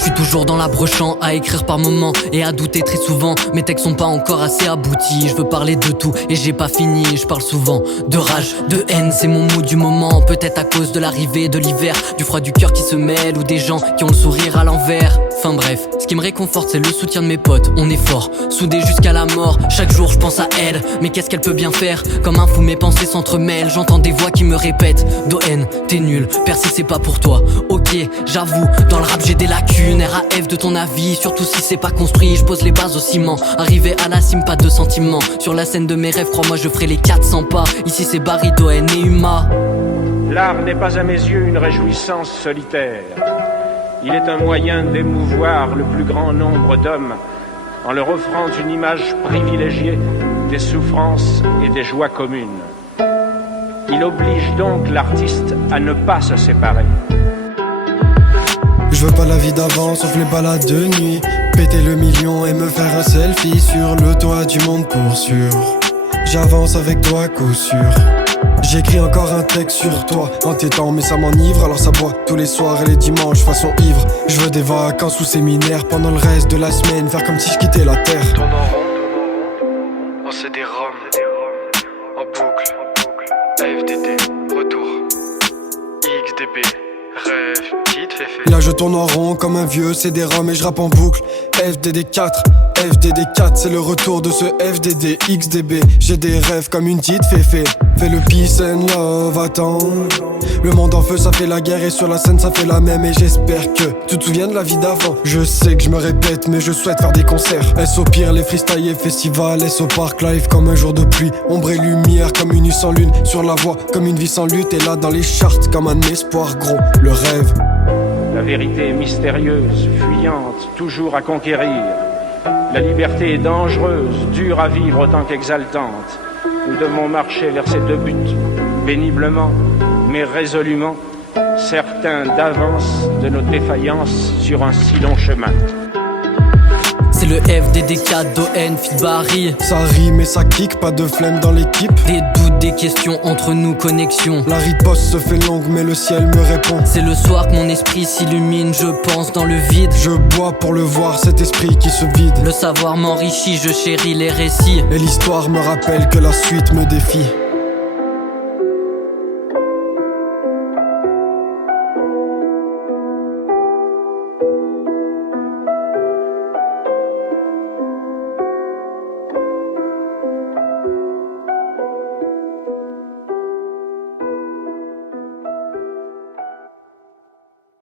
Je suis toujours dans la brochant, à écrire par moments et à douter très souvent. Mes textes sont pas encore assez aboutis. Je veux parler de tout et j'ai pas fini. Je parle souvent de rage, de haine, c'est mon mood du moment. Peut-être à cause de l'arrivée de l'hiver, du froid du cœur qui se mêle ou des gens qui ont le sourire à l'envers. Enfin bref, ce qui me réconforte c'est le soutien de mes potes. On est fort, soudés jusqu'à la mort. Chaque jour je pense à elle, mais qu'est-ce qu'elle peut bien faire? Comme un fou mes pensées s'entremêlent. J'entends des voix qui me répètent: Doen, t'es nul, Percy c'est pas pour toi. Ok, j'avoue, dans le rap j'ai des lacunes. RAF de ton avis, surtout si c'est pas construit. Je pose les bases au ciment, arrivé à la cime pas de sentiments. Sur la scène de mes rêves, crois-moi je ferai les 400 pas. Ici c'est Barry, Doen et Uma. L'art n'est pas à mes yeux une réjouissance solitaire. Il est un moyen d'émouvoir le plus grand nombre d'hommes en leur offrant une image privilégiée des souffrances et des joies communes. Il oblige donc l'artiste à ne pas se séparer. Je veux pas la vie d'avant, sauf les balades de nuit. Péter le million et me faire un selfie sur le toit du monde pour sûr. J'avance avec toi, coup sûr. J'écris encore un texte sur toi, entêtant mais ça m'enivre, alors ça boit tous les soirs et les dimanches façon ivre. Je veux des vacances ou séminaires pendant le reste de la semaine, faire comme si je quittais la terre. Tourne en rond, on CD ROM, en boucle, AFDD, retour, XDB, rêve, petite féfé. Là je tourne en rond comme un vieux CD-ROM et je rappe en boucle. FDD4, FDD4, c'est le retour de ce FDD, XDB. J'ai des rêves comme une petite féfé. Fais le peace and love, attends. Le monde en feu, ça fait la guerre et sur la scène ça fait la même. Et j'espère que tu te souviens de la vie d'avant. Je sais que je me répète mais je souhaite faire des concerts. Est-ce au pire les freestyle et festivals, est-ce au parc live comme un jour de pluie. Ombre et lumière comme une nuit sans lune. Sur la voie comme une vie sans lutte. Et là dans les charts comme un espoir gros, le rêve. La vérité est mystérieuse, fuyante, toujours à conquérir. La liberté est dangereuse, dure à vivre autant qu'exaltante. Nous devons marcher vers ces deux buts, péniblement, mais résolument, certains d'avance de nos défaillances sur un si long chemin. C'est le FDD4, Doen, fit Barry. Ça rime et ça kick, pas de flemme dans l'équipe. Des doutes, des questions entre nous, connexion. La riposte se fait longue mais le ciel me répond. C'est le soir que mon esprit s'illumine, je pense dans le vide. Je bois pour le voir, cet esprit qui se vide. Le savoir m'enrichit, je chéris les récits. Et l'histoire me rappelle que la suite me défie.